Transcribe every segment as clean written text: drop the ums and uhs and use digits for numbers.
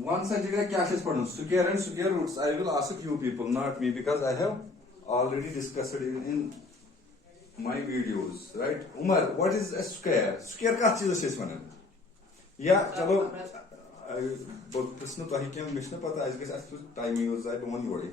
One सा जगह क्या पढ़ square and square roots. I will ask you people, not me, because I have already discussed it in my videos, right? Umar, what is a square? Square का चीज़ है इसमें या चलो प्रश्न तो ही क्या मिशन पता है इसके साथ टाइम यूज़ है तो वन योड़ी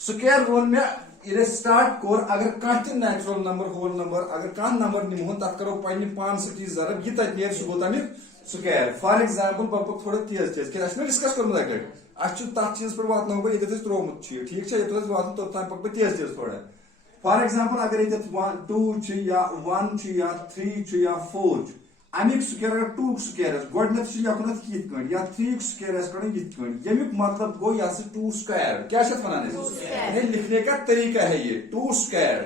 स्क्वायर वन में इधर स्टार्ट कोर अगर कांटे नेचुरल नंबर होल नंबर अगर कान नंबर नहीं हो तब करो पानी 500 की ज़रूरत ये तक ये सुबह तक स्क्वायर फॉर एग्जांपल पापा थोड़ा तेज क्या इसमें डिस्कस करूँ ना क्या अच्छी ताक चीज़ पर बात ना होगा ये तो त्रोमुत चाहिए ठीक है ये तो बात तो ताक पापा तेज थोड़ा फॉर एग्जांपल अगर ये 2 या 1 या 3 या 4 अमिक स्क्वायर अगर 2 स्क्वायर है गोडनेट से या कुछ कित कौन या 3 स्क्वायर है कौन कित कौन ये भी मतलब गो या से 2 स्क्वायर क्या शब्द बनाने ये लिखने का तरीका है ये 2 स्क्वायर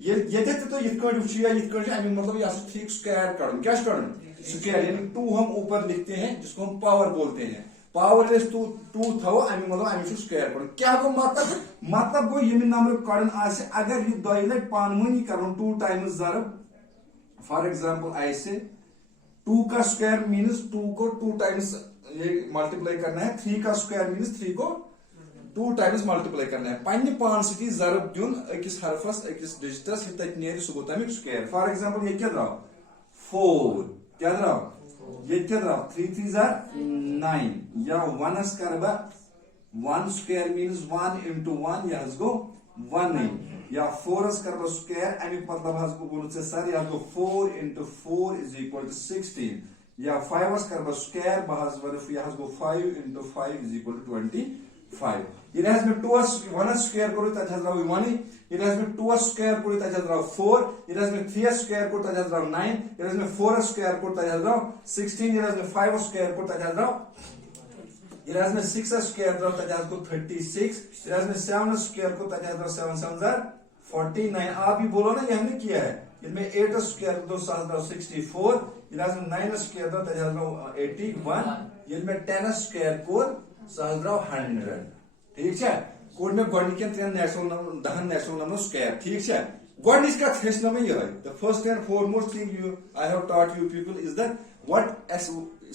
ये देखते तो इत कौन या इत कौन अमिक मतलब या से 3 स्क्वायर कौन क्या कौन स्क्वायर यानी 2 हम ऊपर लिखते हैं जिसको हम पावर बोलते हैं पावर लेस 2 था अमिक मतलब अमिक स्क्वायर कौन क्या को मतलब गो ये नंबर कौन आसे अगर ये दोइले पानमनी करूं 2 टाइम्स ज़रब फॉर एग्जांपल ऐसे 2 का स्क्वायर मीन्स 2 को 2 टाइम्स ये मल्टीप्लाई करना है 3 का स्क्वायर मीन्स 3 को 2 टाइम्स मल्टीप्लाई करना है पानी 5 की ज़रब दुन अकिस हरफस अकिस डिजिटस तक नेर सु गोतमिक स्क्वायर फॉर एग्जांपल ये क्या द्राव 4 क्या द्राव ये क्या द्राव 3 3 जार 9 या 1 अस करबा 1 स्क्वायर मीन्स 1 into 1 या गो 1 नहीं या 4 अस करबा स्क्वायर अमिक मतलब हस को बोलु से सर या गो 4 into 4 is equal to 16 या 5 अस करबा स्क्वायर बहस वर या हस गो 5 into 5 is equal to 25 ये has में 2 1 स्क्वायर करो तत हस राव 1 ये has में 2 स्क्वायर करो तत हस राव 4 ये has में 3 स्क्वायर करो तत हस राव 9 ये has में 4 स्क्वायर करो तत हस राव 16 ये has में 5 स्क्वायर करो तत हस राव इराज में 6 स्क्वायर द्राव तजाज को 36 इराज में 7 स्क्वायर को तजाज द्राव 7 7 जार 49 आप ही बोलो ना ये हमने किया है इनमें 8 स्क्वायर को 2 7 द्राव 64 इराज में 9 स्क्वायर द्राव तजाज द्राव 81 इनमें 10 स्क्वायर को 7 द्राव 100 ठीक है कोड में गॉड के 3 national number 10 national number square ठीक है गॉड इसका थेस नंबर ये है the first and foremost thing you I have taught you people is that what S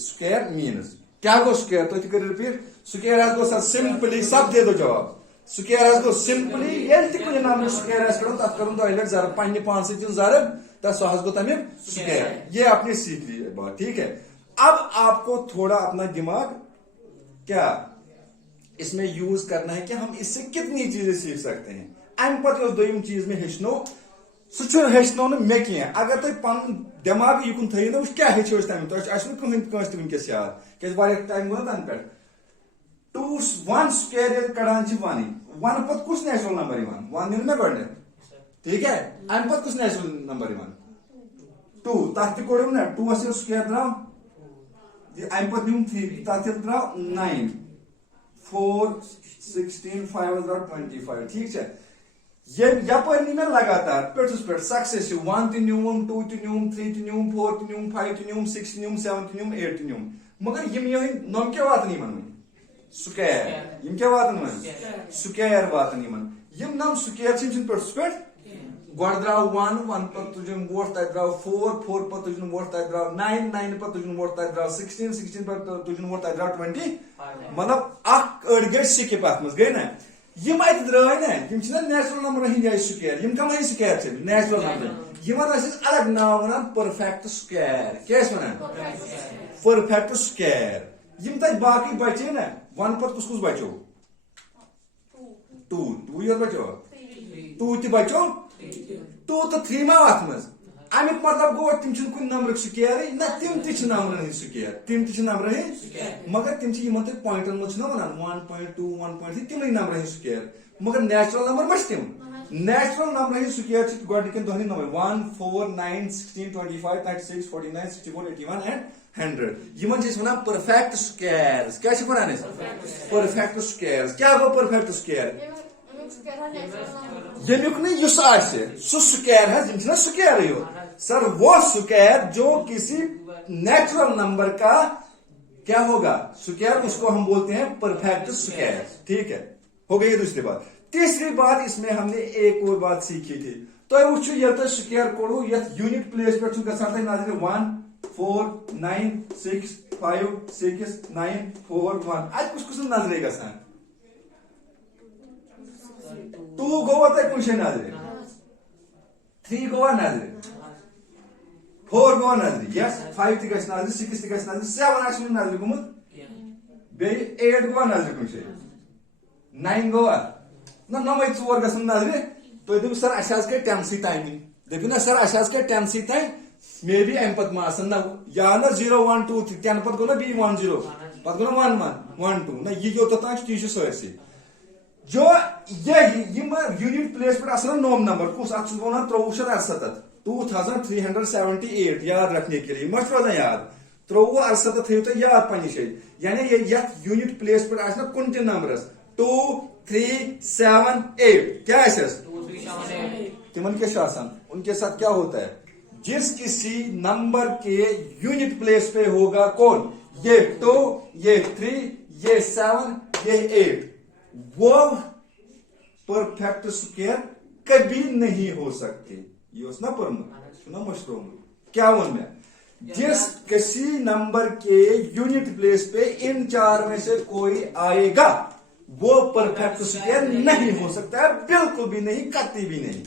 square means क्या गो स्क्वायर तो कर repeat square has go simply सब दे दो जवाब स्क्वायर has गो सिंपली ये तिकुन नाम स्क्वायर has करो तब करूं तो इलेक्ट ज़रा 5 से ज़रा तब सो has गो तमिम स्क्वायर ये आपने सीख ली है बात ठीक है अब आपको थोड़ा अपना दिमाग क्या इसमें यूज करना है कि हम इससे कितनी चीजें सीख सकते हैं अम पत दोयम चीज में हेचनो सह हेचनो मे कह अगर तुम पन दिमाग युकुन थो ना क्या हेचो तमें तो कहीं वनकस याद क्या टाइम गो तन पे 1 स्क्वायर कड़ान 1 पत कुछ नेचुरल नंबर 1 दिन मे गो ठीक है अम पत कुछ नेचुरल नंबर 2 तथ तोड़ ना 2 स्क्वायर द्राव अम पत नुम 3 तथ द्राव 9 4 16 5 द्राव 25 ठीक है ये यपर नी में लगातार पेट्स पे successive 1 to न्यूम 2 to न्यूम 3 to न्यूम 4 to न्यूम 5 to न्यूम 6 to न्यूम 7 to न्यूम 8 to न्यूम मगर यम ये नम क्या बात नहीं मन स्क्वायर यम क्या बात नहीं स्क्वायर बात नहीं मन यम नम स्क्वायर छिन पेट्स पे गोड द्राव 1 पर तुजन वोट तक द्राव 4 पर तुजन वोट तक द्राव 9 पर तुजन वोट तक द्राव 16 पर तुजन वोट तक द्राव 20 मतलब अक अड़ गई सिके पास मस गई ना यम अत द्राय ना यम नेचुरल नंबर हिंद स्क्वायर यम कम स्क्वायर नेचुरल नंबर यमन अलग नाम वन परफेक्ट स्क्वायर क्या वन परफेक्ट स्क्वायर यम तक बाकी बचे ना 1 पर कुछ बचो 2 ये बचो 2 ते बचो 2 तो 3 मा अत मज अमिक मतलब गो तिम कुन नंबर स्क्वायर ना तिम ति नंबर स्क्वायर तिम ति नंबर मगर तिम यमन तक पॉइंटन मज वन 1.2 1.3 तिम नंबर स्क्वायर मगर नेचुरल नंबर मज तिम नेचुरल नंबर स्क्वायर गोडन दोहनी नंबर 1 4 9 16 25 36 49 64 81 एंड 100 यमन वन परफेक्ट स्क्वायर्स क्या वन परफेक्ट स्क्वायर्स क्या गो परफेक्ट स्क्वायर यमुक सह स्क्वायर है स्क्वायर हो सर वो स्क्वायर जो किसी नेचुरल नंबर का क्या होगा स्क्वायर उसको हम बोलते हैं परफेक्ट स्क्वायर ठीक है हो गई दूसरी बात तीसरी बात इसमें हमने एक और बात सीखी थी तो वो स्क्वायर कोड़ू यूनिट प्लेस पे गसान नजर 1 4 9 6 5 6 9 4 1 ات کس نظر گژھان 2 گوا تہ کُنہِ نظر 3 گوا نظر 4 گوا نظر یس 5 تہ گژھِ نظر 6 تہ گژھِ نظر 7 آسہِ نہٕ نظر گوٚمُت بیٚیہِ 8 گوا نظر کُنہِ 9 گوا نہ نمے 4 گژھن نظر تُہۍ دٔپِو سر اَسہِ حظ گٔے 10 سی ٹایمِنگ دٔپِو نا سر اَسہِ حظ گٔے 10 سی تانۍ مے بی امہِ پتہٕ ما آسن نہ یا نا 0 1 2 3 10 پتہٕ گوٚو نا بیٚیہِ 1 0 پتہٕ گوٚو نا 1 1 1 2 نہ یہِ یوٚتتھ تانۍ تی چھُ سٲرسٕے جو یِم یوٗنِٹ پلیس پٮ۪ٹھ آسن نوم نمبر کُس اتھ چھُس بہٕ ونان 2378 2378 یاد رکھنے کے لیے مہ چھُ روزان یاد 2378 تھٲیِو تُہۍ یاد پننہِ جایہِ یعنی یتھ یوٗنِٹ پلیس پٮ۪ٹھ آسہِ نا کُنہِ تہِ نمبرس 2 3 7 8 کیا آسٮ۪س تمن کیا چھُ آسان ان کے ساتھ کیا ہوتا ہے جس کسی نمبر کے یونٹ پلیس پہ ہوگا کون یہ 2 یہ 3 یہ 7 یہ 8 وہ پرفیکٹ اسکوائر کبھی نہیں ہو سکتے یہ اس نا پرمت نا مشروم کیا ون میں جس کسی نمبر کے یونٹ پلیس پہ ان چار میں سے کوئی آئے گا وہ پرفیکٹ اسکوائر نہیں ہو سکتا ہے بالکل بھی نہیں کتی بھی نہیں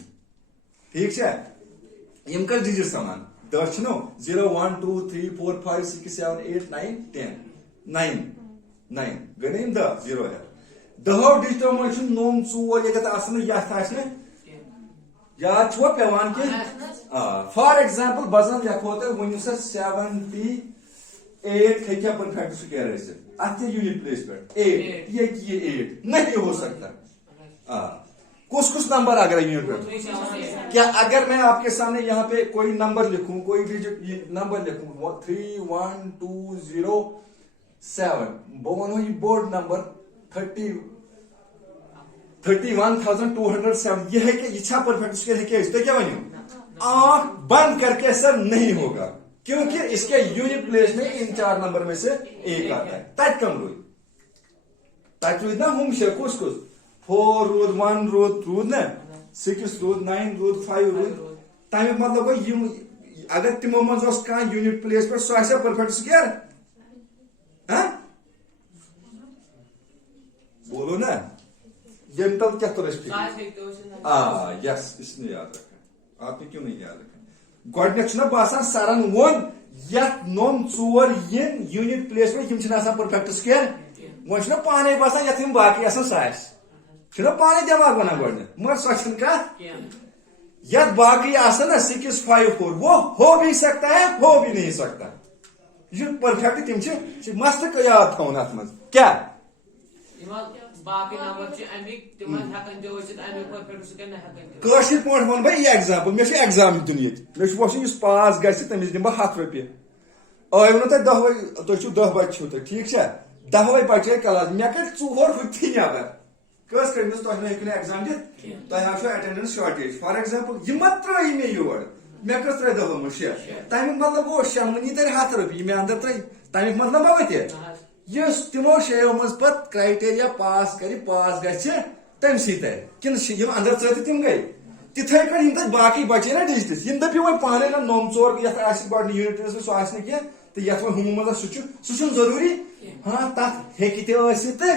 ٹھیک ہے یم کر ڈیجٹ سمان 10 چھنو 0 1 2 3 4 5 6 7 8 9 10 9 9 گنے 10 0 ہے دہو ڈیجٹو من چھ نوم ژور یتھ آسن یتھ آسن یاد چھو پیوان کہ فار ایگزامپل بزن لکھو تے ونیو سا 78 ہیکیا پرفیکٹ اسکوائر ٲسِتھ اتھ کیا یونٹ پلیس پہ 8 یہ 8 نہیں ہو سکتا کس کس نمبر اگر یونٹ پہ کیا اگر میں آپ کے سامنے یہاں پہ کوئی نمبر لکھوں کوئی ڈیجٹ نمبر لکھوں 3 1 2 0 7 بہ ونو یہ بوڑ نمبر 31,207 یہ ہے کہ یہ پرفیکٹ اسکوائر ہے کہ کیا ونیو آنکھ بند کر کے سر نہیں ہوگا کیونکہ اس کے یونٹ پلیس میں ان چار نمبر میں سے ایک آتا ہے تت کم روئی تت روئی نا ہم شے کس کس 4 رود 1 رود نا 6 رود 9 رود 5 رود تمیک مطلب گو اگر تمو من کھانا یونٹ پلیس پہ سہ آسیا پرفیکٹ اسکوائر بولو نا یم تل کیا تر یس اس نے یاد رکھا آپ نے کیوں نہیں یاد رکھا گۄڈنیٚتھ چھُ نا باسان سرن وون یتھ نوم ژور ین یونٹ پلیس پہ یم چھِنہٕ آسان پرفیکٹ اسکوائر وۄنۍ چھُ نا پانے باسان یتھ یم باقی آسان سہ آسہِ چھُ نا پانے دٮ۪ماغ بنان گۄڈنیٚتھ مگر سۄ چھنہٕ کتھ یتھ باقی آسان نا 6 5 4 وہ ہو بھی سکتا ہے ہو بھی نہیں سکتا یہ پرفیکٹ تم چھ مسلہٕ یاد تھاوُن اتھ منٛز کیا کٲشِر پٲٹھۍ ون بہٕ یہِ ایگزامپل مےٚ چھُ ایگزام دِیُن ییٚتہِ مےٚ چھُ وٕچھُن یُس پاس گژھِ تٔمِس دِمہٕ بہٕ 100 رۄپیہِ ٲیوٕ نہٕ تۄہہِ 10 تُہۍ چھِو 10 بچہِ چھِو تۄہہِ ٹھیٖک چھا 10 بچے کلاس مےٚ کٔرۍ 4 ہُتھی نٮ۪بر کٔژ کٔرمٕژ تۄہہِ نہٕ ہیٚکِو نہٕ ایگزام دِتھ تۄہہِ حظ چھو ایٹینڈنس شارٹیج فار ایگزامپل یہِ مہ ترٛٲیی مےٚ یور مےٚ کٔژ ترٛٲے 10 منٛز 6 تمیُک مطلب گوٚو 6 مٔنی تیٚلہِ 100 رۄپیہِ مےٚ اندر ترٛٲے تمیُک مطلب ما وٲتہِ یُس تِمو 6 منٛز پتہٕ کرایٹیریا پاس کرِ پاس گژھِ تمہِ سۭتۍ کنہٕ یم اندر ژٲرتھ تِم گٔے تِتھے کٔنۍ یم تتہِ باقی بچے نا ڈیجٹس یم دٔپِو وۄنۍ پانے نا نوم ژور یتھ آسہِ گۄڈٕ یونٹس سُہ آسہِ نہٕ کینٛہہ تہٕ یتھ وۄنۍ ہُمو منٛز سُہ چھُنہٕ ضروٗری ہاں تتھ ہیٚکہِ تہِ ٲسِتھ تہٕ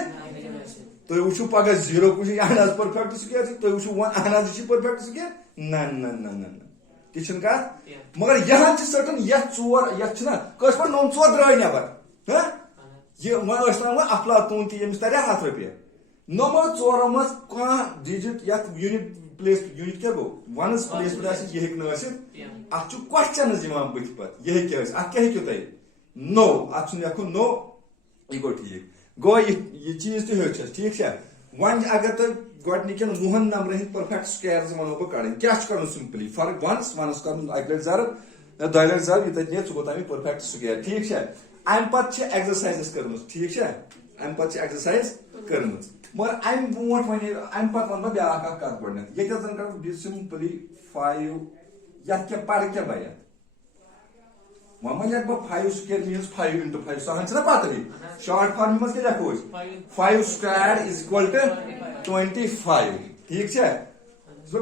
تُہۍ وٕچھِو پگاہ 0 کُن اہن حظ پرفیکٹ اسکوائر تُہۍ وٕچھِو وۄنۍ اہن حظ یہِ چھُ پرفیکٹ اسکوائر نہ نہ نہ نہ تہِ چھنہٕ کتھ مگر یہاں چھِ سٹن یتھ ژور یتھ چھُنہ کٲشِر پٲٹھۍ نوم ژور درٛاے نٮ۪بر یہ وۄنۍ ٲسۍ وۄنۍ افلاطوٗن تہِ ییٚمِس ترِ 100 رۄپیہِ نومو ژورو منٛز کانٛہہ ڈیجٹ یتھ یونٹ پلیس یونٹ کیا گوٚو ونز پلیس پٮ۪ٹھ آسہِ یہِ ہیٚکہِ نہٕ ٲسِتھ اتھ چھُ کوسچنز یِوان بٕتھِ پتہٕ یہِ ہیٚکہِ ٲسِتھ اتھ کیٛاہ ہیٚکِو تُہۍ نو اتھ چھُنہٕ لیکھُن نو یہِ گوٚو ٹھیٖک گوٚو یہِ چیٖز تہِ ہیوٚچھ اَسہِ ٹھیٖک چھا وۄنۍ اگر تُہۍ گۄڈنِکٮ۪ن 20 نمبرن ہٕنٛدۍ پرفیکٹ سکویرز ونو بہٕ کڑٕنۍ کیٛاہ چھُ کڑُن سمپلی فار ونس کرُن 1 لٹہِ ضرب یا 2 لٹہِ ضرب یہِ تتہِ نیرِ سُہ گوٚو تمیُک پرفیکٹ سکویر ٹھیٖک چھا امہِ پتہٕ چھِ ایگزرسایز کٔرمٕژ ٹھیٖک چھا امہِ پتہٕ چھِ ایگزرسایز کٔرمٕژ مگر امہِ برونٛٹھ وۄنۍ امہِ پتہٕ ونہٕ بہٕ بیاکھ اکھ کتھ گۄڈنیٚتھ ییٚتٮ۪تھ زن کرو سمپلی 5 یتھ کیٛاہ پرٕ کیٛاہ بنہِ وۄنۍ ما لیکھٕ بہٕ 5 سکویر میٖنٕز 5 into 5 سۄ ہن چھِ نا پتہٕ شارٹ فارم منٛز کیٛاہ لیکھو أسۍ 5 squared is equal to 25 ٹھیک چھا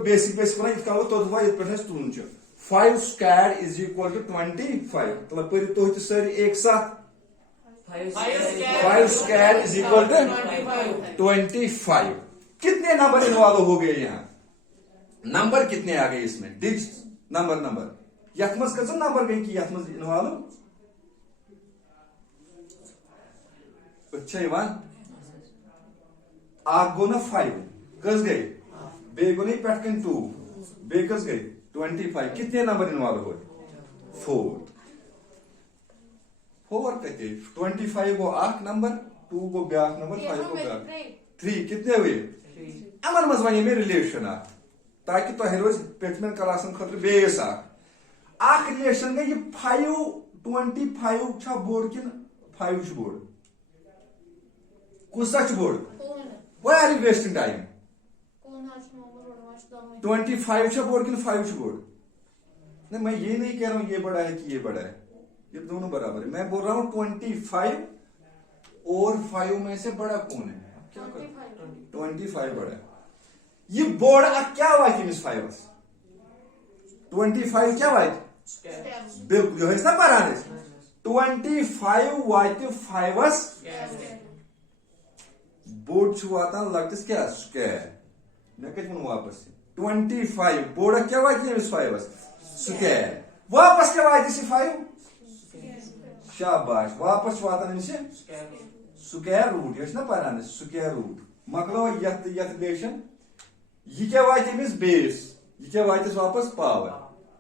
بیسک ونان یِتھ کٔنۍ توٚتتھ یِتھ پٲٹھۍ اَسہِ تُلُن چھُ 5 squared is equal to 25 مطلب پٔرِو تُہۍ تہِ سٲری ایک ساتھ 5 स्क्वायर इज इक्वल टू 25। कितने नंबर इन्वॉल्व हो गए यहाँ? नंबर कितने आ गए इसमें? डिजिट नंबर यथ मज कज नंबर गई कि यथ मज इन्वॉल्व? आग गो ना 5 कस गई, बे गो नहीं पेटकन 2, बे कस गई 25। कितने नंबर इन्वॉल्व हुए? 4 कते 25 गो आख नंबर, 2 गो ब्याख नंबर, 5 गो ब्याख 3। कितने हुए? अमन मज वन मे रिलेशन ताकि तो रोज पेटमेंट क्लासन खतर बेस आख रिलेशन गई 5 25 छा बोर्ड कि 5 बोर्ड कुछ board? Why are you wasting time? 25 छा बोर्ड कि 5 बोर्ड? नहीं, मैं ये नहीं कह रहा हूं ये बड़ा है कि ये बड़ा है, ये दोनों बराबर है। मैं बोल रहा हूं 25 और 5 में से बड़ा कौन है? क्या करें? 25 बड़ा है। ये बोर्ड क्या हुआ कि मिस 5 25 क्या हुआ? बिल्कुल जो है ना बराबर 25 वाइट 5 बोर्ड वाता लगत क्या स्क्वायर। मैं कह वापस 25 बोर्ड क्या हुआ कि मिस 5 स्क्वायर वापस क्या हुआ 5 शाबाश वापस वाता स्क्वायर रूट ये ना पान स्क्वायर रूट मकलो यथ रिलेशन। ये क्या वात बेस, ये क्या वात वापस पावर।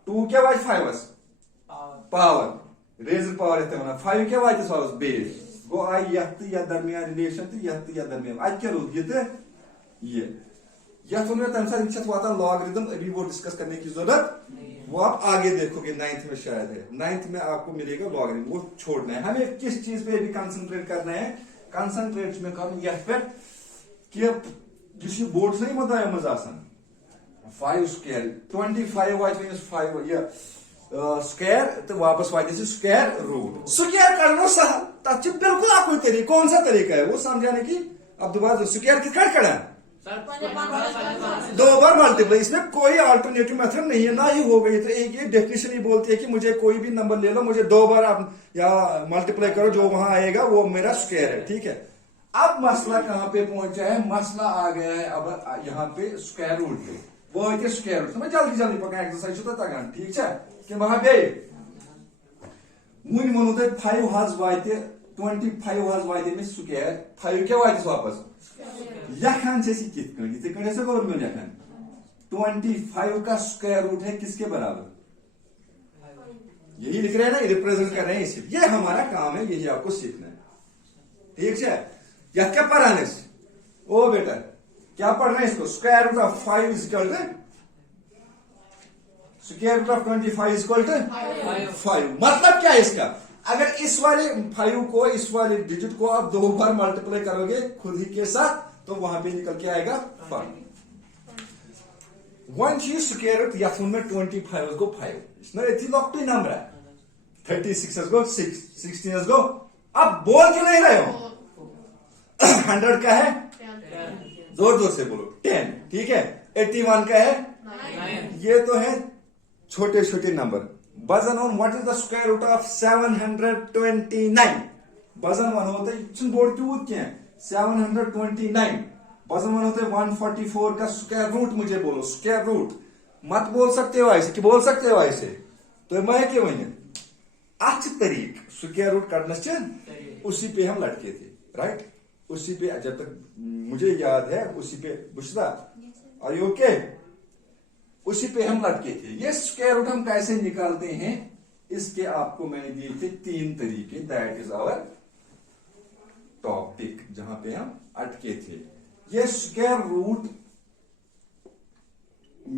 2 क्या वात 5 पावर रेजर पावर ये वन। 5 क्या वात वापस बेस गो आई यथ दरमियान रिलेशन तो यथ दरमियान अत क्या रूद ये यथ में तम साथ वाता लॉगरिथम। अभी वो डिस्कस करने की जरूरत, वो आप आगे देखोगे 9th में शायद है। 9th में आपको मिलेगा लॉगरिथम, वो छोड़ना है। हमें किस चीज पे भी कंसंट्रेट करना है? कंसंट्रेट में कर यथ पे कि बोर्ड से ही बताया मजा 5 स्क्वायर 25 वात 5 ये स्क्वायर तो वापस वात स्क्वायर रूट। स्क्वायर करना सहल तब बिल्कुल आपको तरीका कौन सा तरीका है वो समझाने की। अब दोबारा स्क्वायर कितना करना है? 2 बार मल्टीप्लाई। इसमें कोई अल्टरनेटिव मेथड नहीं है, ना ही हो गई। तो एक ये डेफिनेशन ही बोलती है कि मुझे कोई भी नंबर ले लो, मुझे 2 बार आप या मल्टीप्लाई करो, जो वहां आएगा वो मेरा स्क्वायर है। ठीक है, अब मसला कहां पे पहुंचा है? मसला आ गया है अब यहाँ पे स्क्वायर रूट पे। वो स्क्वायर रूट मैं जल्दी पका एक्सरसाइज तगान। ठीक है कि वहां पे वन वो 5 वात 25 वात स्क्वायर 5 क्या वात वापस यखान से कित गौर में यखान 25 का स्क्वायर रूट है किसके बराबर? यही लिख रहे हैं ना, रिप्रेजेंट कर रहे हैं इसे। ये हमारा काम है, यही आपको सीखना है। ठीक है, या क्या पढ़ाने से? ओ बेटा क्या पढ़ रहे हैं इसको? Square root of 5 is equal to square root of 25 is equal to 5। मतलब क्या है इसका? अगर इस वाले 5 को इस वाले डिजिट को आप 2 बार मल्टीप्लाई करोगे खुद ही के साथ तो वहां पे निकल के आएगा 5। वन चीज स्क्वायर रूट या में 25 गो 5 लॉकटी नंबर है 36 गो 6 16 गो। अब बोल क्यों नहीं रहे हो? 100 का है 10 जोर से बोलो 10। ठीक है, 81 का है 9 ये तो है छोटे छोटे नंबर। वजन on what is the square root of 729? वजन वन होता है बोर्ड क्यों क्या 729। वजन वन होता है 144 का स्क्वायर रूट। मुझे बोलो स्क्वायर रूट, मत बोल सकते हो ऐसे कि बोल सकते हो ऐसे तो मैं क्या वही अच्छ तरीक स्क्वायर रूट काटना उसी पे हम लटके थे। राइट, उसी पे जब तक मुझे याद है उसी पे बुशरा और ये ओके उसी पे हम लटके थे। ये स्क्वायर रूट हम कैसे निकालते हैं इसके आपको मैंने दिए थे 3 तरीके। दैट इज आवर टॉपिक जहां पे हम अटके थे। ये स्क्वायर रूट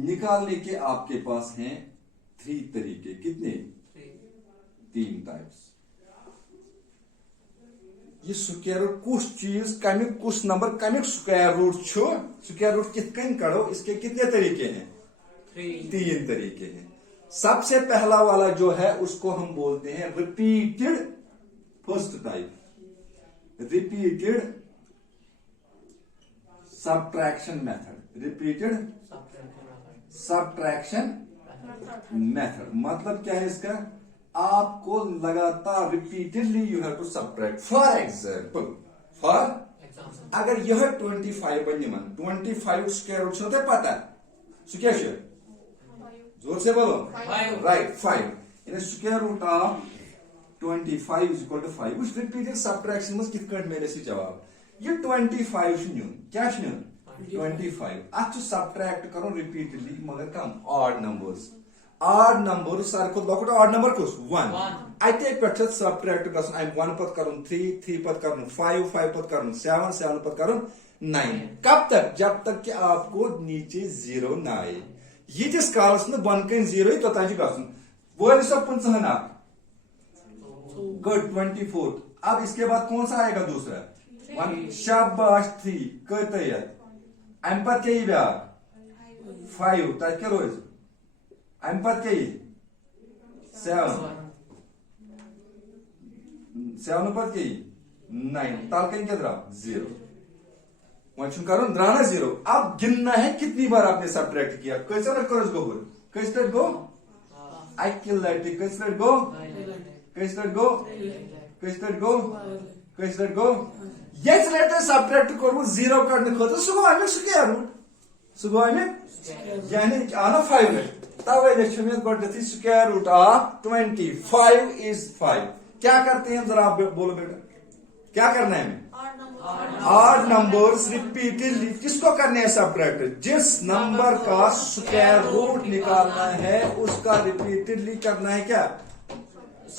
निकालने के आपके पास हैं 3 तरीके। कितने? 3 टाइप्स। ये स्क्वायर रूट कुछ चीज कमिक कुछ नंबर कमिक स्क्वायर रूट स्क्वायर रूट कितकन करो इसके कितने तरीके हैं? 3 तरीके हैं। सबसे पहला वाला जो है उसको हम बोलते हैं repeated first type, repeated subtraction method. Repeated subtraction method मतलब क्या है इसका? आपको लगातार repeatedly you have to subtract. For example, for Example. अगर यह 25 बन 25 स्क्वायर रूट छो पता सु क्या छे जोर से बोलो. Five. Right 5 in square root of 25 is equal to 5 उस रिपीटेड सब्ट्रैक्शन में कित कट मेरे से जवाब ये 25 छु न्यून क्या छु न्यून 25 अत सब्ट्रैक्ट करो रिपीटेडली मगर कम ऑड नंबर्स. ऑड नंबर सारे को लॉकट ऑड नंबर कुछ 1 अते पे सब्ट्रैक्ट गसन आई 1 पद करूं 3 पद करूं 5 पद करूं 7 पद करूं 9. कब तक जब तक कि आपको नीचे 0 ना आए. ये जिस कालस में बन कन 0 तो ताजी गसन वो सब 50 ना गुड 24. अब इसके बाद कौन सा आएगा दूसरा 1 शाबाश 3 कहते हैं अम पत के ब्या 5 तक क्या रोज अम पत के 7 पत के 9 ताल कहीं क्या द्रा 0 वचन करो द्राना 0. अब गिनना है कितनी बार आपने सब्ट्रैक्ट किया. कैसे लट करो इसको बोल कैसे लट गो आई किल लट कैसे लट गो कैसे लट गो कैसे लट गो कैसे लट गो ये लेटर सब्ट्रैक्ट करो 0 करने को तो सुबह में स्क्वायर रूट सुबह में यानी आना 5 है तब लेक्चर में got square root of 25 is 5. क्या करते हैं जरा आप बोलो बेटा क्या करना है हमें ऑड नंबर्स रिपीटेडली किसको करने हैं सब्ट्रैक्ट जिस नंबर का स्क्वायर रूट निकालना है उसका रिपीटेडली करना है क्या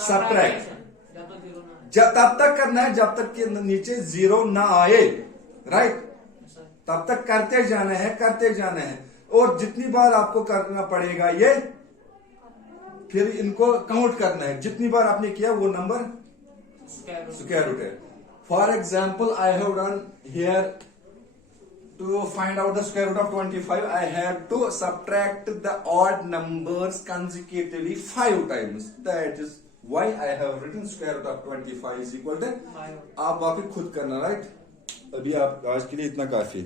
सब्ट्रैक्ट. तब तक करना है जब तक कि नीचे 0 ना आए. राइट तब तक करते जाना है और जितनी बार आपको करना पड़ेगा ये फिर इनको काउंट करना है. जितनी बार आपने किया वो नंबर स्क्वायर रूट है. For example I have done here to find out the square root of 25 I have to subtract the odd numbers consecutively 5 times. That is why I have written square root of 25 is equal to 5. आप वापिस खुद करना. Right अभी आप आज के लिए इतना काफी है.